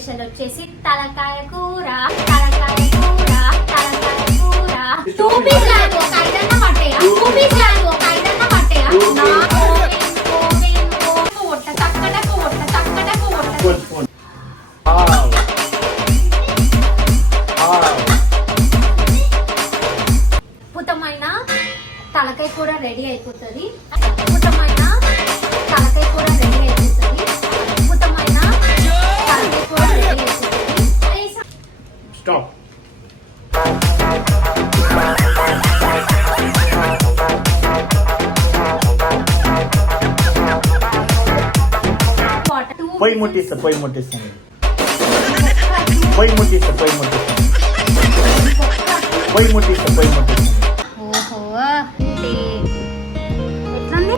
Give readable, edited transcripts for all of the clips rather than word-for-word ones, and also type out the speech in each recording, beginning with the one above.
Special వచ్చేసి తలకాయ కూర. తలకాయ కూర, తలకాయ కూర. 2 పీస్ లాగా ఒక ఐదన్న పట్టేయా? 2 పీస్ లాగా ఒక ఐదన్న పట్టేయా? ఒట్ట తక్కడకు ఒట్ట తక్కడకు ఒట్ట. అద్భుతమైన తలకాయ కూర రెడీ అయిపోతుంది. అద్భుతమైన తలకాయ కూర రెడీ అయిపోతుంది. అద్భుతమైన తలకాయ కూర రెడీ అయిపోతుంది. స్టాప్. పొయ్యి ముట్టిస్తా పొయ్యి ముట్టిస్తాను పొయ్యి ముట్టిస్తా పొయ్యి ముట్టిస్తాను పొయ్యి ముట్టిస్తా పొయ్యి ముట్టిస్తాను. ఓహో ఎట్లుంది?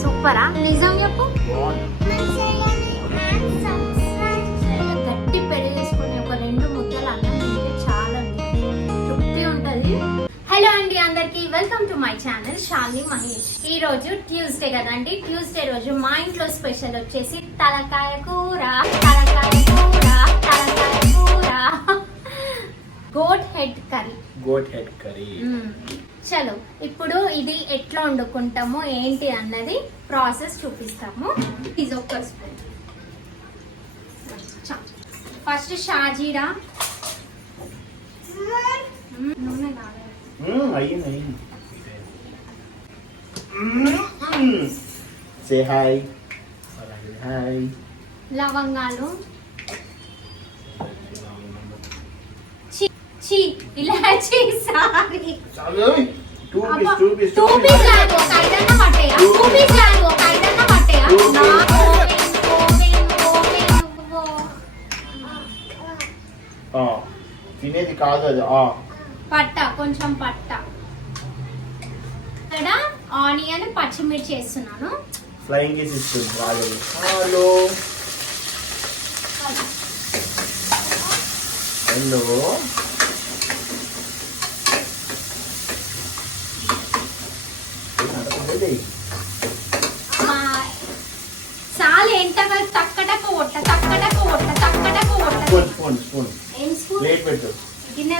సూపరా? నిజం చెప్పు. గట్టి పెరుగు వేసుకుని ఒక 2 ముద్దలు అన్నం తింటే చాలా తృప్తి ఉంటది. హలో అండి అందరికి, welcome to my channel Shalini Mahesh. ఈ రోజు ట్యూస్డే కదండి. ట్యూస్డే రోజు మా ఇంట్లో స్పెషల్ వచ్చేసి తలకాయ కూర. తలకాయ కూర, తలకాయ కూర. Goat head curry. Goat head curry. చలో ఇప్పుడు ఇది ఎట్లా వండుకుంటామో ఏంటి అన్నది ప్రాసెస్ చూపిస్తాము. ఇది ఒక స్పూన్. ఫస్ట్ షాజీరా. నూనె కావాలి. అయ్యింది అయ్యింది. Say hi. హాయ్. లవంగాలు, ఇలాచి. సారీ, 2 పీస్ లాగా ఒక ఐదన్న పట్టేయా? 2 పీస్ లాగా ఒక ఐదన్న పట్టేయా? తినేది కాదు అది. పట్ట కొంచెం పట్ట. ఇక్కడ ఆనియన్ పచ్చిమిర్చి వేస్తున్నాను. ఫ్లయింగ్ కిస్ ఇస్తుంది రాలేదు. Hello hello. సాల్ ఎంతగా తక్కడకు ఒట్ట తక్కడకు ఒట్ట తక్కడకు ఒట్ట. స్పూన్ స్పూన్ ఏం స్పూన్? ప్లేట్ పెట్టు. గిన్నె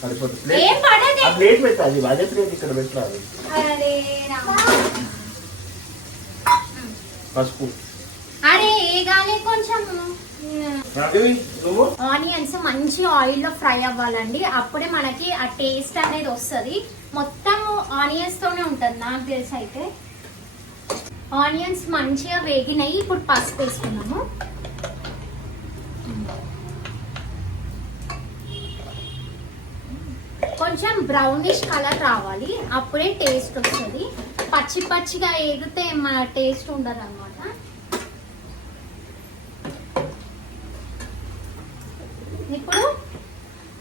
సరిపోతుంది. ఏం పడదు. ప్లేట్ పెట్టు. అది అదే ప్లేట్ ఇక్కడ పెట్టాలి. అరే రామ. పసుపు. అరే ఏగాలి కొంచెం. నువ్వు ఆనియన్స్ మంచి ఆయిల్ లో ఫ్రై అవ్వాలండి. అప్పుడే మనకి ఆ టేస్ట్ అనేది వస్తుంది. మొత్తం ఆనియన్స్ తోనే ఉంటుంది నాకు తెలిసి. అయితే ఆనియన్స్ మంచిగా వేగినాయి. ఇప్పుడు పసుపు వేసుకున్నాము. కొంచెం బ్రౌనిష్ కలర్ రావాలి, అప్పుడే టేస్ట్ వస్తుంది. పచ్చి పచ్చిగా వేగితే మన టేస్ట్ ఉండదు అనమాట. ఇప్పుడు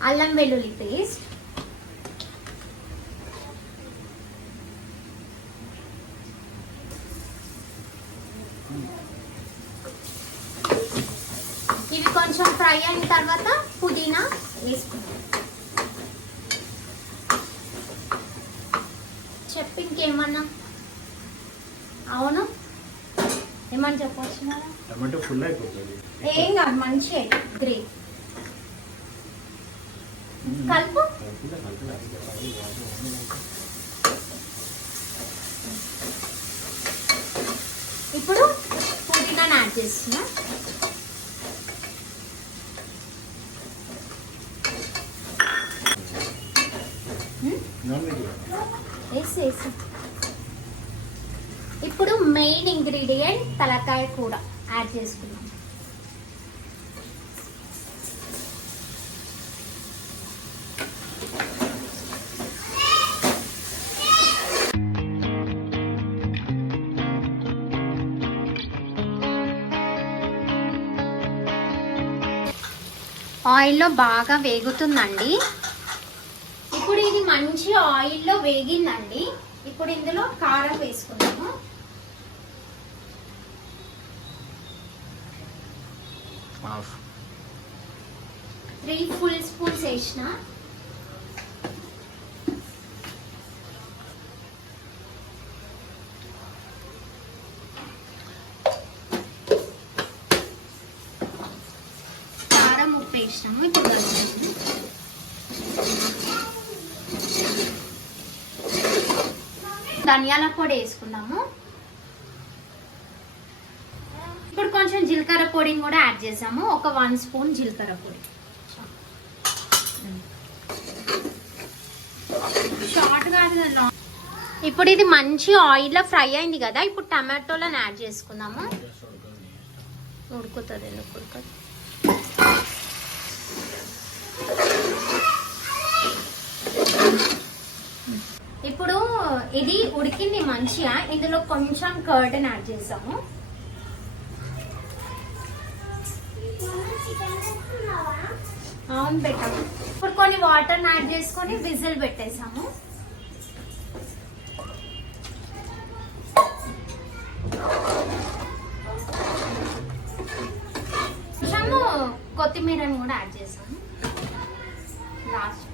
అల్లం వెల్లుల్లి పేస్ట్. ఇవి కొంచెం ఫ్రై అయిన తర్వాత పుదీనా వేసుకుంటాం. చెప్పి ఇంకేమన్నా? అవును, ఏమని చెప్పవచ్చు కదా. టమాటో ఫుల్ అయిపోతుంది. ఏం కాదు, మంచి గ్రే కలుపు. ఇప్పుడు పుదీనా యాడ్ చేస్తున్నా. వేసి ఇప్పుడు మెయిన్ ఇంగ్రీడియంట్ తలకాయ కూర యాడ్ చేసుకున్నాం. ఆయిల్లో బాగా వేగుతుందండి. ఇప్పుడు ఇది మంచి ఆయిల్లో వేగిందండి. ఇప్పుడు ఇందులో కారం వేసుకున్నాము. 3 ఫుల్ స్పూన్స్ వేసిన. వేసినాము. ఇప్పుడు ధనియాల పొడి వేసుకున్నాము. ఇప్పుడు కొంచెం జీలకర్ర పొడిని కూడా యాడ్ చేసాము. ఒక 1 స్పూన్ జీలకర్ర పొడి. షార్ట్ కాదు. ఇప్పుడు ఇది మంచి ఆయిల్లో ఫ్రై అయింది కదా. ఇప్పుడు టమాటోలను యాడ్ చేసుకుందాము. ఉడుకుతుంది, ఎందుకు ఉడకదు. ఇప్పుడు ఇది ఉడికింది మంచిగా. ఇందులో కొంచెం కర్డ్ యాడ్ చేసాము. అవును పెట్టాము. ఇప్పుడు కొన్ని వాటర్ యాడ్ చేసుకొని విజిల్ పెట్టేసాము. కొంచెము కొత్తిమీరని కూడా యాడ్ చేసాము లాస్ట్.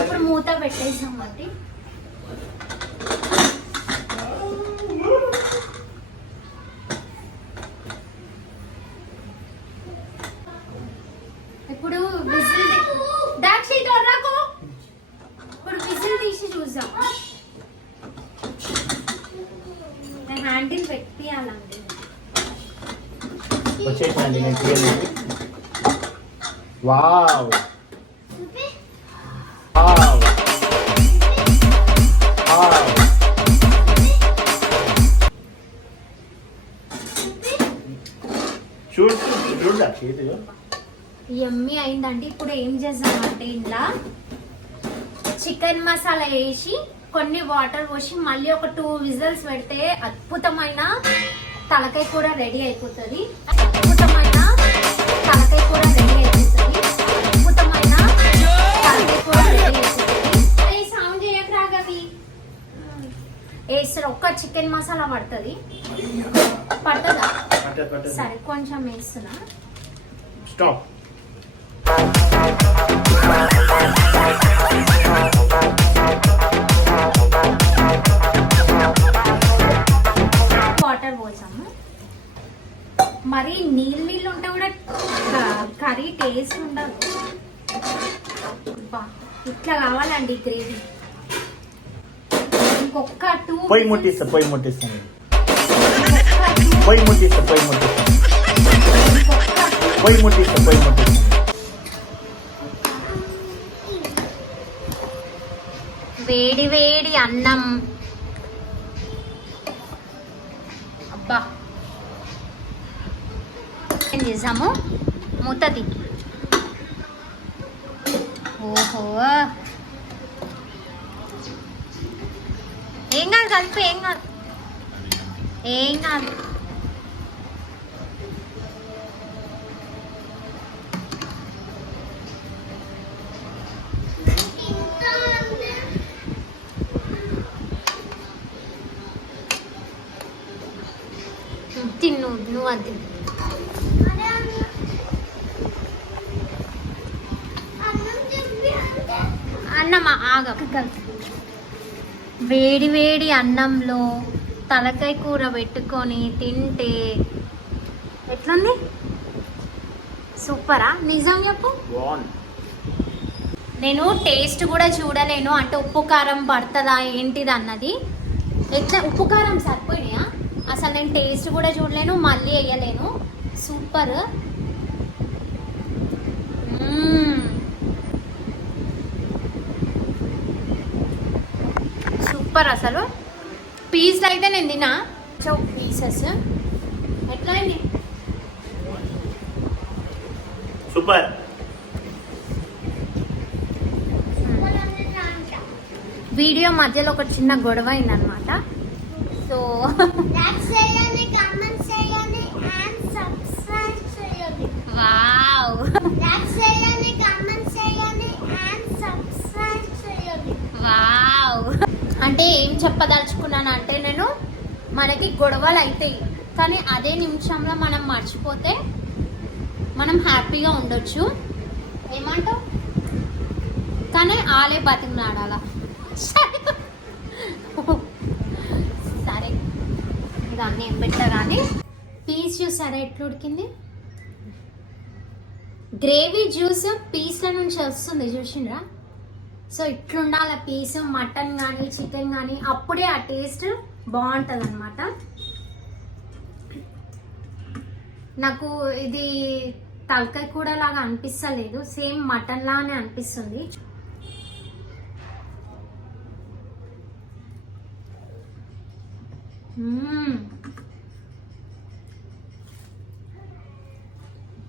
ఇప్పుడు మూత పెట్టేసాము. అండి ఇప్పుడు విజిల్ ఇప్పుడు విజిల్ తీసి చూసాం. హ్యాండిల్ పెట్టియాలండి. వచ్చేసండి నేను తీయండి. Wow wow wow. చూడ చేతిలో యమ్మీ అయిందండి. ఇప్పుడు ఏం చేద్దామంటే ఇంట్లో చికెన్ మసాలా వేసి కొన్ని వాటర్ పోసి మళ్ళీ ఒక 2 విజిల్స్ పెడితే అద్భుతమైన తలకాయ కూర రెడీ అయిపోతుంది. అద్భుతమైన తలకాయ కూర రెడీ అయిపోతుంది. అద్భుతమైన తలకాయ కూర రెడీ అయిపోతుంది. సౌండ్ చేయక రాగవి వేస్తారు. ఒక్క చికెన్ మసాలా పడుతుంది. పడుతుందా? సరే కొంచెం వేస్తున్నా. స్టాప్. వాటర్ పోసాము. మరి నీళ్ళు ఉంటే కూడా కర్రీ టేస్ట్ ఉండదు. ఇట్లా కావాలండి గ్రేవీ. ఇంకొక 2 పొయ్యి ముట్టిస్తాను. పొయ్యి ముట్టిస్తాను. పొయ్యి ముట్టిస్తాను. పొయ్యి ముట్టిస్తాను. వేడి వేడి అన్నం. అబ్బా ఏం చేసాము? మూతది. ఓహో ఏం కాదు, కలిపి ఏం కాదు, ఏం కాదు. తిన్ను, నువ్వు అది అన్నమా ఆగ. వేడి వేడి అన్నంలో తలకాయ కూర పెట్టుకొని తింటే ఎట్లుంది? సూపరా? నిజం చెప్పు. నేను టేస్ట్ కూడా చూడలేను, అంటే ఉప్పు కారం పడుతుందా ఏంటిది అన్నది. ఎట్లా ఉప్పు కారం సరిపోయినాయా అసలు నేను టేస్ట్ కూడా చూడలేను, మళ్ళీ వేయలేను. సూపర్. సూపర్ అసలు. పీస్లు అయితే నేను తినా పీసెస్. ఎట్లా అయింది? సూపర్. వీడియో మధ్యలో ఒక చిన్న గొడవ అయిందనమాట. So wow, wow. అంటే ఏం చెప్పదలుచుకున్నాను అంటే, నేను మనకి గొడవలు అవుతాయి కానీ అదే నిమిషంలో మనం మర్చిపోతే మనం హ్యాపీగా ఉండొచ్చు. ఏమంటావు? కానీ ఆలే బతికినాడాల. సరే ఇదన్నీ ఏం పెట్టా కానీ పీస్ చూసారా ఎట్లా ఉడికింది? గ్రేవీ జ్యూస్ పీస్ల నుంచి వస్తుంది చూసిండ్రా. సో ఇట్లుండాల పీస్, మటన్ కానీ చికెన్ కానీ, అప్పుడే ఆ టేస్ట్ బాగుంటుంది అనమాట. నాకు ఇది తలకాయ కూర లాగా అనిపిస్తలేదు, సేమ్ మటన్ లాగానే అనిపిస్తుంది.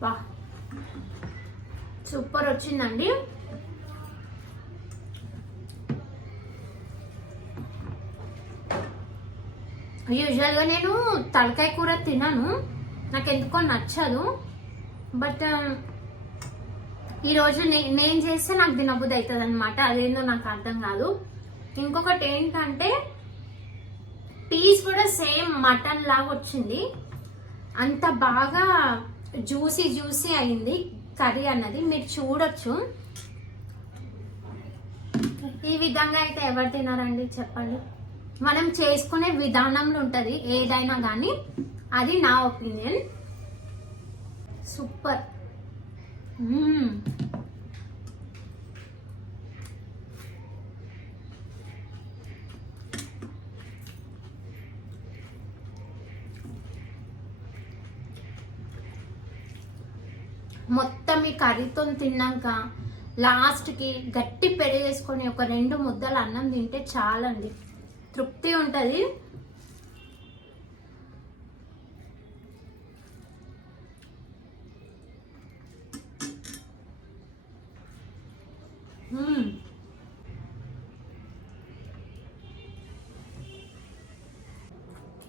బా సూపర్ వచ్చిందండి. యూజువల్గా నేను తలకాయ కూర తినను, నాకు ఎందుకో నచ్చదు. బట్ ఈరోజు నేను చేస్తే నాకు తినబుద్ధి అవుతుంది అనమాట. అదేందో నాకు అర్థం కాదు. ఇంకొకటి ఏంటంటే పీస్ కూడా సేమ్ మటన్ లాగా వచ్చింది. అంత బాగా జ్యూసీ జ్యూసీ అయింది కర్రీ అన్నది, మీరు చూడొచ్చు. ఈ విధంగా అయితే ఎవరు తినారండి చెప్పండి. మనం చేసుకునే విధానంలో ఉంటుంది ఏదైనా కానీ, అది నా ఒపీనియన్. సూపర్. మొత్తం ఈ కర్రీతో తిన్నాక లాస్ట్కి గట్టి పెరుగు వేసుకొని ఒక 2 ముద్దలు అన్నం తింటే చాలండి, తృప్తి ఉంటుంది.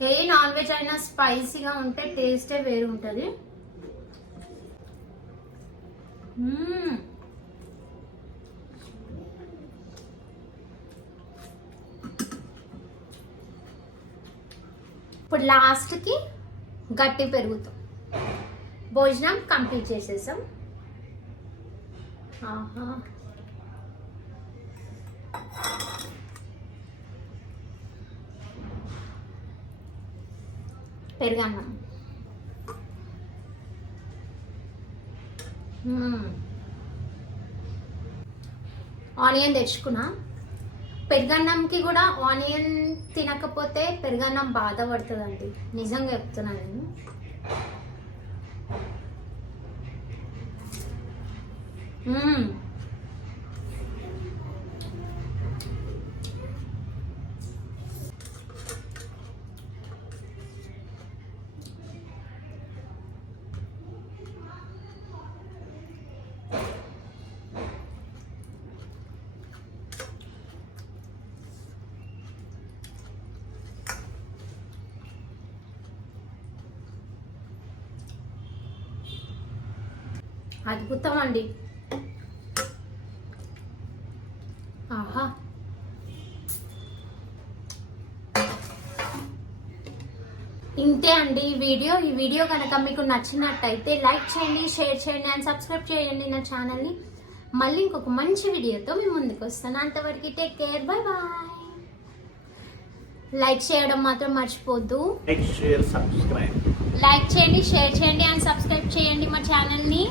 ఏ నాన్ వెజ్ అయినా స్పైసీగా ఉంటే టేస్టే వేరు ఉంటుంది. ఇప్పుడు లాస్ట్కి గట్టి పెరుగుతాం. భోజనం కంప్లీట్ చేసేసాం. ఆహా, పెరుగన్నం. ఆనియన్ తెచ్చుకున్నా. పెరుగన్నంకి కూడా ఆనియన్ తినకపోతే పెరుగన్నం బాధపడుతుందండి, నిజంగా చెప్తున్నాను నేను. అద్భుతం అండి. ఆహా, ఇంతే అండి ఈ వీడియో కనుక మీకు నచ్చినట్టయితే లైక్ చేయండి, షేర్ చేయండి అండ్ సబ్స్క్రైబ్ చేయండి నా ఛానల్ని. మళ్ళీ ఇంకొక మంచి వీడియోతో మీ ముందుకు వస్తాను. అంతవరకు take care, bye bye. Like చేయడం మాత్రం మర్చిపోద్దు. లైక్ చేయండి, షేర్ చేయండి అండ్ సబ్స్క్రైబ్ చేయండి మా ఛానల్ని.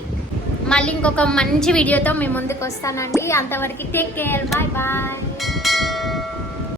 మళ్ళీ ఇంకొక మంచి వీడియోతో మీ ముందుకు వస్తానండి. అంతవరకు టేక్ కేర్, బాయ్ బాయ్.